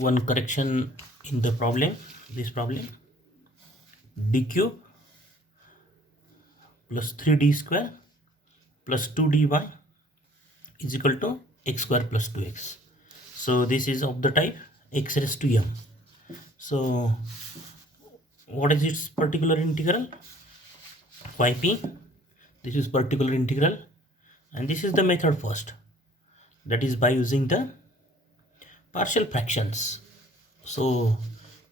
one correction in the problem. This problem, d cube plus 3d square plus 2dy is equal to x square plus 2x. So this is of the type x raised to m. So what is its particular integral? yp. This is particular integral, and this is the method first, that is by using the partial fractions. So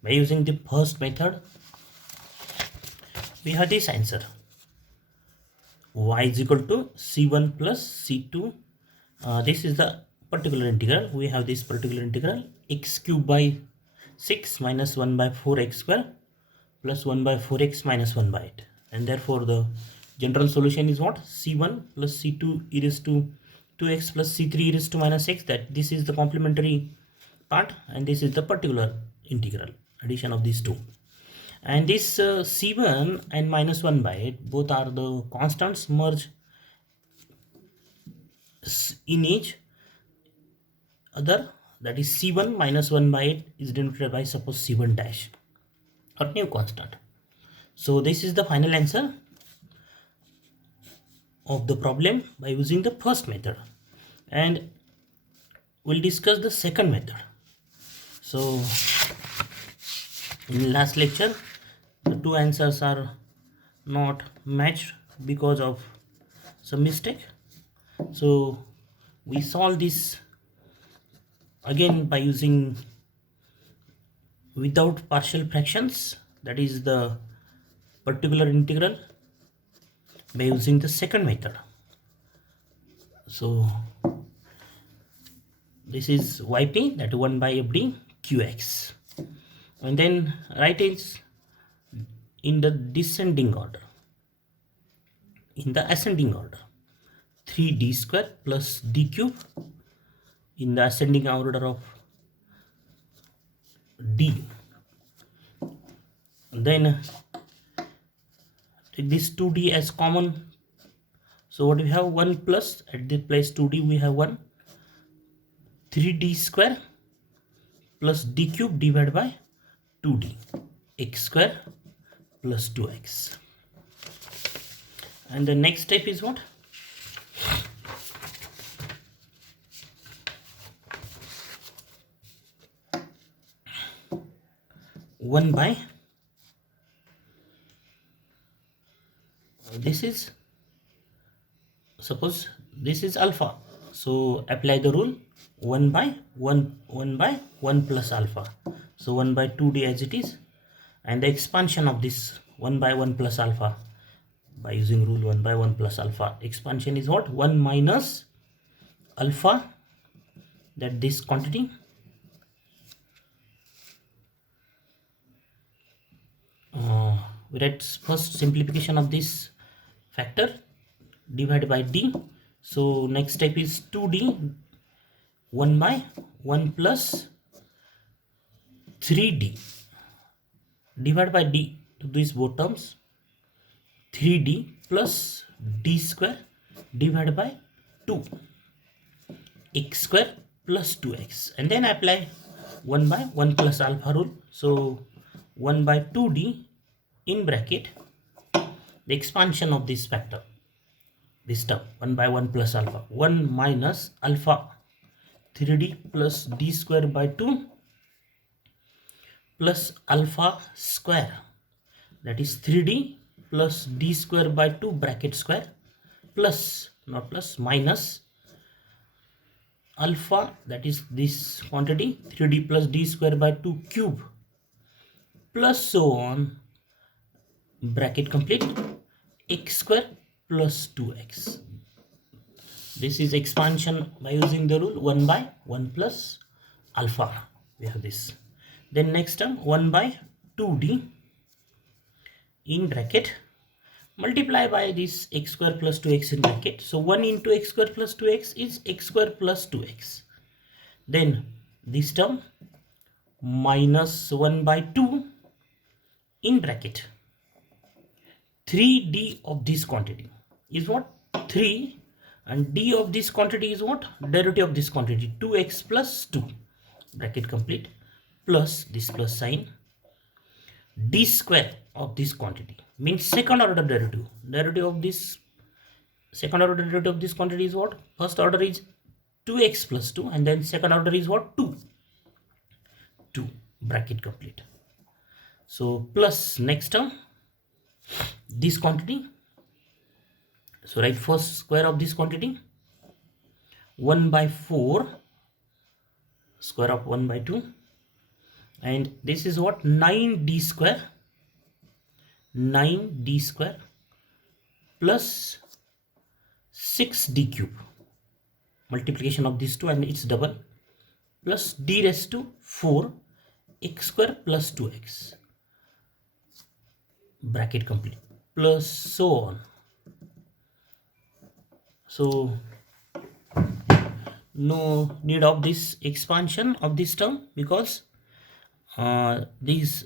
by using the first method, we have this answer: y is equal to c1 plus c2. This is the particular integral. We have this particular integral, x cube by 6 minus 1 by 4x square plus 1 by 4x minus 1 by 8. And therefore the general solution is what? c1 plus c2 e raised to 2x plus c3 e raised to minus x. That this is the complementary part, and this is the particular integral, addition of these two. And this c1 and minus 1 by 8, both are the constants merge in each other. That is c1 minus 1 by 8 is denoted by, suppose, c1 dash, or new constant. So this is the final answer of the problem by using the first method, and we'll discuss the second method. So in last lecture, the two answers are not matched because of some mistake. So we solve this again by using without partial fractions, that is the particular integral, by using the second method. So this is yp, that 1 by fd qx, and then write it in the descending order. In the ascending order, 3d square plus d cube. In the ascending order of d. Then take this 2d as common. So what we have? 1 plus, at this place 2d we have 1, 3d square plus d cube divided by 2d, x square plus 2x. And the next step is what? One by, this is, suppose this is alpha, so apply the rule 1 by 1 plus alpha. So 1 by 2d as it is, and the expansion of this 1 by 1 plus alpha by using rule 1 by 1 plus alpha. Expansion is what? 1 minus alpha, that this quantity, we write first simplification of this factor divided by d. So next step is 2d, 1 by 1 plus 3d divided by d, to these both terms, 3d plus d square divided by 2, x square plus 2x, and then apply 1 by 1 plus alpha rule. So 1 by 2d in bracket, the expansion of this factor, this term 1 by 1 plus alpha, 1 minus alpha 3d plus d square by 2 plus alpha square, that is 3d plus d square by 2 bracket square, plus, not plus, minus alpha, that is this quantity 3d plus d square by 2 cube, plus so on, bracket complete, x square plus 2x. This is expansion by using the rule 1 by 1 plus alpha. We have this. Then next term 1 by 2d in bracket, multiply by this x square plus 2x in bracket. So 1 into x square plus 2x is x square plus 2x. Then this term minus 1 by 2 in bracket, 3d of this quantity is what? 3, and d of this quantity is what? Derivative of this quantity, 2x plus 2, bracket complete, plus this plus sign d square of this quantity means second order derivative. Derivative of this second order derivative of this quantity is what? First order is 2x plus 2 and then second order is what? 2. 2 bracket complete. So plus next term this quantity. So write first square of this quantity 1 by 4 square of 1 by 2 and this is what? 9d square 9d square plus 6d cube multiplication of these two and its double plus d raised to 4 x square plus 2x bracket complete plus so on. So no need of this expansion of this term because this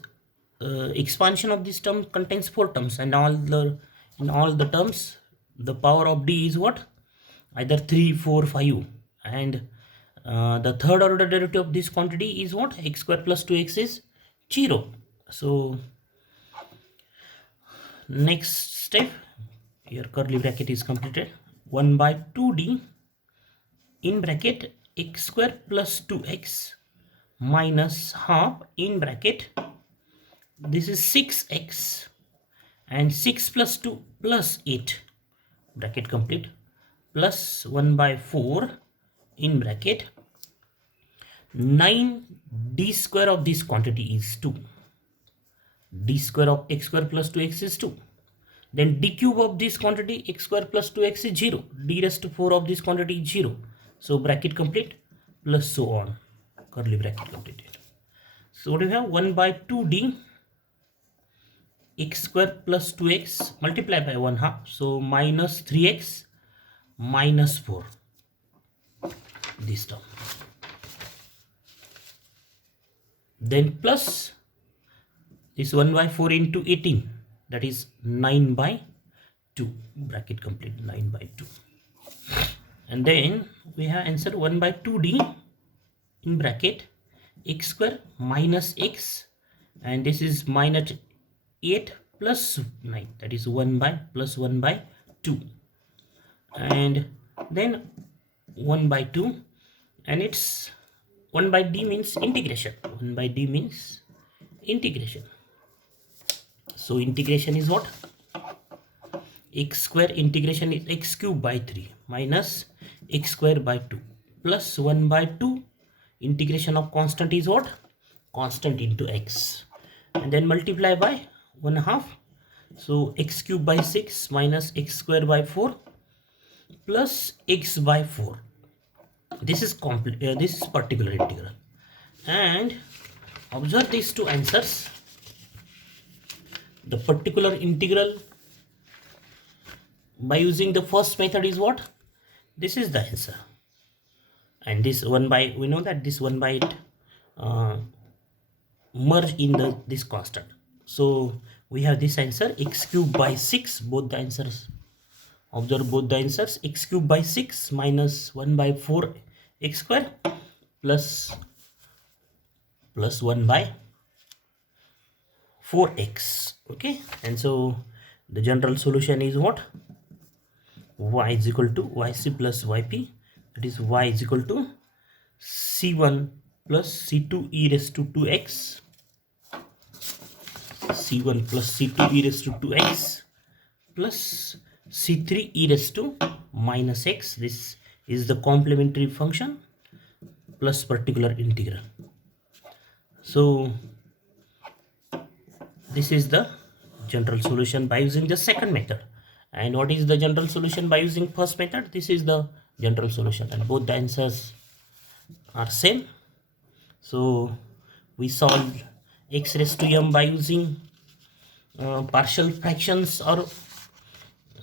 expansion of this term contains 4 terms and in all the terms the power of d is what? Either 3, 4, 5 and the third order derivative of this quantity is what? X square plus 2x is 0. So next step, your curly bracket is completed. 1 by 2d in bracket x square plus 2x minus half in bracket this is 6x and 6 plus 2 plus 8 bracket complete plus 1 by 4 in bracket 9d square of this quantity is 2. D square of x square plus 2x is 2. Then d cube of this quantity x square plus 2x is 0. D raised to 4 of this quantity is 0. So bracket complete plus so on. Curly bracket completed. So what do we have? 1 by 2d x square plus 2x multiplied by 1 half. So minus 3x minus 4. This term. Then plus this 1 by 4 into 18 that is 9 by 2 bracket complete 9 by 2 and then we have answer 1 by 2d in bracket x square minus x and this is minus 8 plus 9 that is 1 by plus 1 by 2 and then 1 by 2 and it's 1 by d means integration. 1 by d means integration. So integration is what? X square integration is x cube by 3 minus x square by 2 plus 1 by 2 integration of constant is what? Constant into x and then multiply by 1 half. So x cube by 6 minus x square by 4 plus x by 4. This is particular integral and observe these two answers. The particular integral by using the first method is what? This is the answer and this 1 by we know that this 1 by it merge in this constant. So we have this answer x cube by 6 both the answers. Observe both the answers x cube by 6 minus 1 by 4 x square plus 1 by 4x. Okay, and so the general solution is what? Y is equal to yc plus yp, that is y is equal to c1 plus c2 e raised to 2x, c1 plus c2 e raised to 2x plus c3 e raised to minus x. This is the complementary function plus particular integral. So this is the general solution by using the second method. And what is the general solution by using first method? This is the general solution and both the answers are same. So we solve x raised to m by using partial fractions, or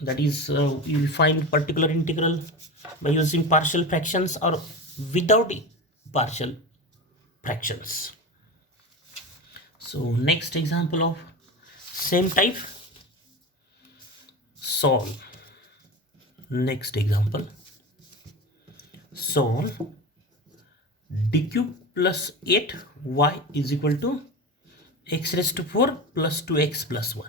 that is we find particular integral by using partial fractions or without partial fractions. So next example of same type, solve. Next example, solve d cube plus 8y is equal to x raised to 4 plus 2x plus 1.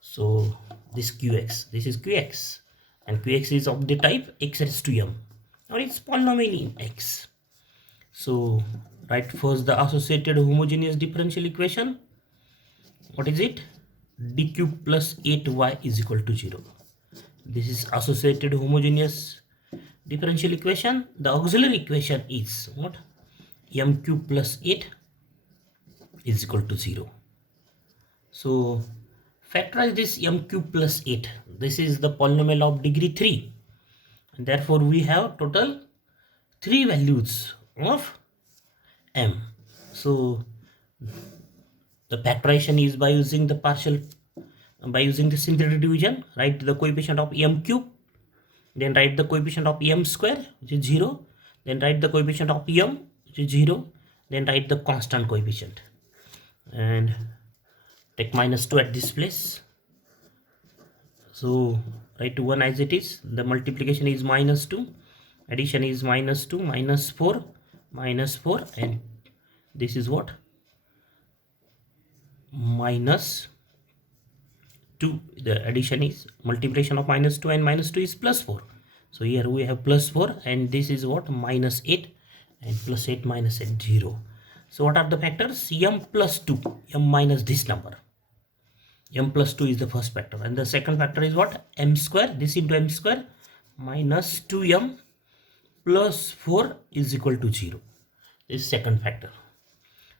So this qx, this is qx, and qx is of the type x raised to m, or it's polynomial in x. So write first the associated homogeneous differential equation. What is it? D cube plus 8y is equal to 0. This is associated homogeneous differential equation. The auxiliary equation is what? M cube plus 8 is equal to 0. So factorize this m cube plus 8. This is the polynomial of degree 3. And therefore we have total 3 values of m. So the factorization is by using the the synthetic division. Write the coefficient of m cube, then write the coefficient of m square, which is 0, then write the coefficient of m, which is 0, then write the constant coefficient, and take -2 at this place. So write 1 as it is. The multiplication is -2, addition is -2, -4, -4, and this is what? -2. The addition is multiplication of -2 and -2 is +4. So here we have +4, and this is what? -8, and +8 -8, 0. So what are the factors? M plus 2, m minus this number. M plus 2 is the first factor, and the second factor is what? M square, this into m square, minus 2m plus 4 is equal to 0. This is second factor.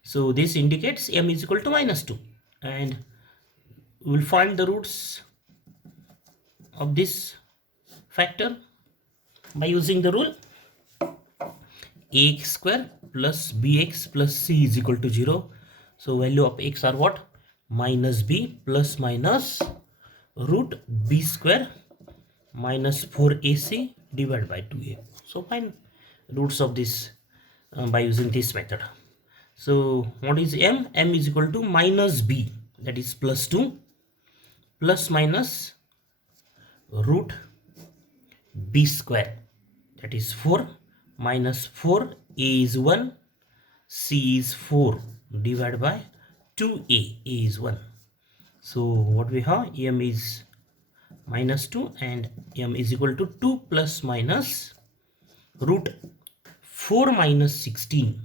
So this indicates m is equal to -2, and we will find the roots of this factor by using the rule ax square plus bx plus c is equal to 0. So value of x are what? Minus b plus minus root b square minus 4ac divided by 2a. So find roots of this by using this method. So what is m? M is equal to minus b, that is plus 2, plus minus root b square, that is 4, minus 4, a is 1, c is 4 divided by 2a, a is 1. So what we have? M is -2, and m is equal to 2 plus minus root 4 minus 16,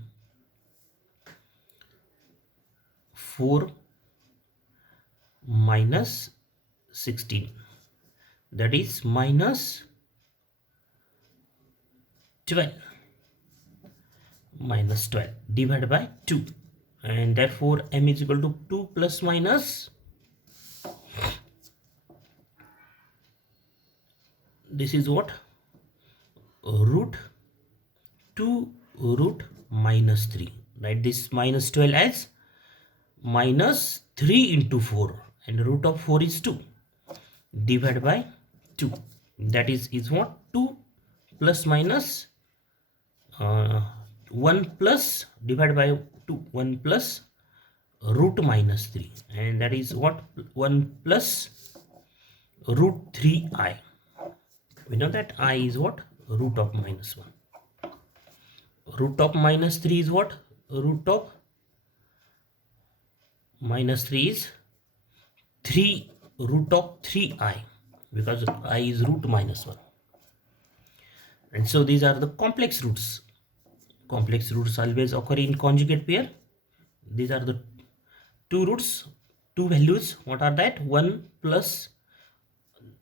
4 minus 16, that is minus 12, minus 12 divided by 2, and therefore m is equal to 2 plus minus this is what? Root 2 root minus 3. Write this minus 12 as minus 3 into 4, and root of 4 is 2 divided by 2, that is what? 2 plus minus 1 plus divided by 2, 1 plus root minus 3, and that is what? 1 plus root 3i. We know that I is what? Root of -1. Root of -3 is what? Root of -3 is 3 root of 3i, because I is root -1. And so these are the complex roots. Complex roots always occur in conjugate pair. These are the two roots, two values. What are that? 1 plus,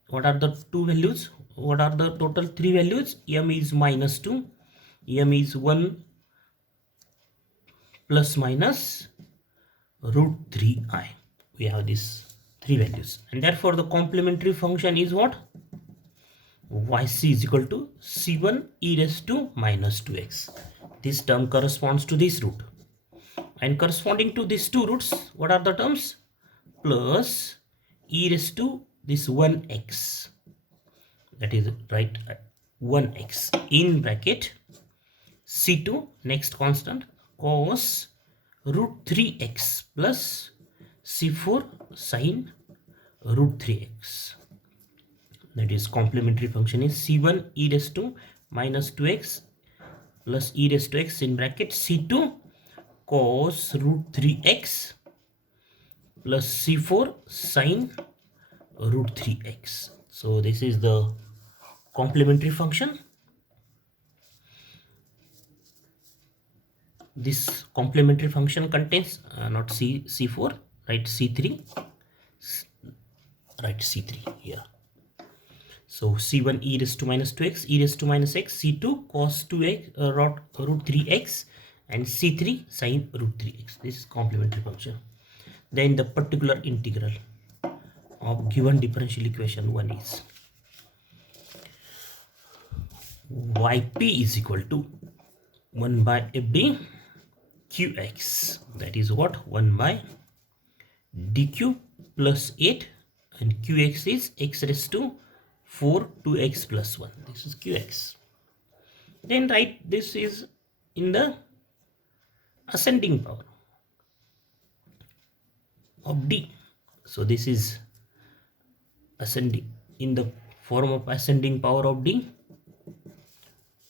what are the two values? What are the total 3 values? M is -2, m is 1 plus minus root 3i. We have these 3 values, and therefore the complementary function is what? Yc is equal to c1 e raised to minus 2x. This term corresponds to this root, and corresponding to these two roots, what are the terms? Plus e raised to this 1x, that is right, 1x in bracket c2, next constant, cos root 3x plus c4 sin root 3x. That is complementary function is c1 e raised to minus 2x plus e raised to x in bracket c2 cos root 3x plus c4 sin root 3x. So this is the complementary function. This complementary function contains not c4, right, c3, right, c3 here. So c1 e raised to minus 2x, e raised to minus x, c2 cos 2x root 3x, and c3 sin root 3x. This is complementary function. Then the particular integral of given differential equation 1 is yp is equal to 1 by f(d) qx. That is what? 1 by dq plus 8, and qx is x raised to 4 2x plus 1. This is qx. Then write this is in the ascending power of d. So this is ascending in the form of ascending power of d,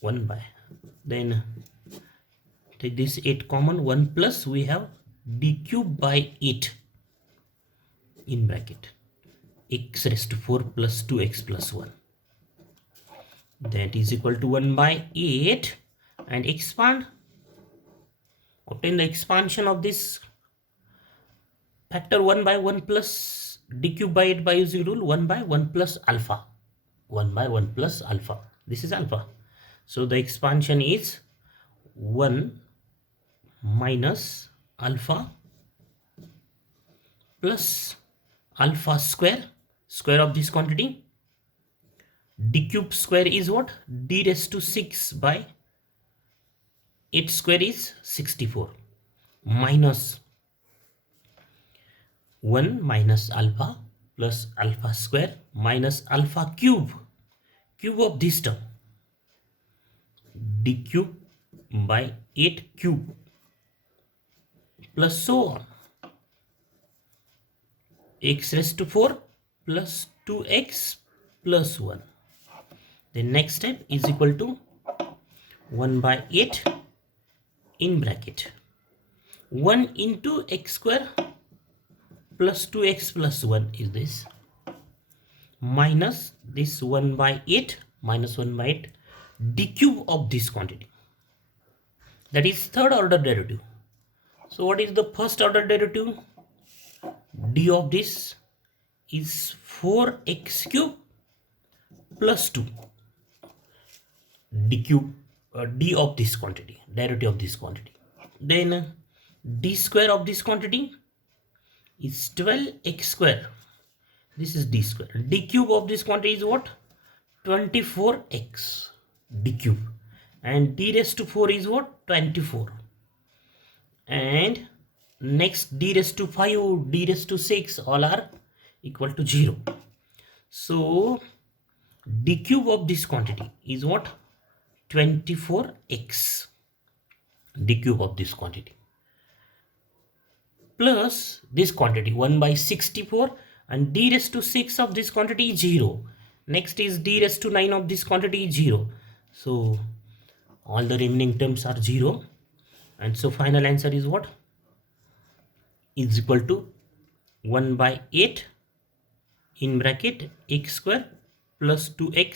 1 by, then take this 8 common, 1 plus we have d cube by 8 in bracket x raised to 4 plus 2x plus 1. That is equal to 1 by 8, and expand, obtain the expansion of this factor 1 by 1 plus d cube by 8 by using rule 1 by 1 plus alpha. 1 by 1 plus alpha. This is alpha. So the expansion is 1 minus alpha plus alpha square of this quantity. D cube square is what? D raised to 6 by 8 square is 64, minus 1 minus alpha plus alpha square minus alpha cube of this term, d cube by 8 cube, plus so on, x raised to 4 plus 2x plus 1. The next step is equal to 1 by 8 in bracket 1 into x square plus 2x plus 1 is this, minus this 1 by 8 minus 1 by 8 d cube of this quantity. That is third order derivative. So what is the first order derivative? D of this is 4x cube plus 2 d cube, d of this quantity, derivative of this quantity. Then d square of this quantity is 12x square. This is d square. D cube of this quantity is what? 24x d cube, and d raised to 4 is what? 24. And next d raised to 5, d raised to 6, all are equal to 0. So d cube of this quantity is what? 24x d cube of this quantity, plus this quantity 1 by 64, and d raised to 6 of this quantity is 0. Next is d raised to 9 of this quantity is 0. So all the remaining terms are 0, and so final answer is what? Is equal to 1 by 8 in bracket x square plus 2x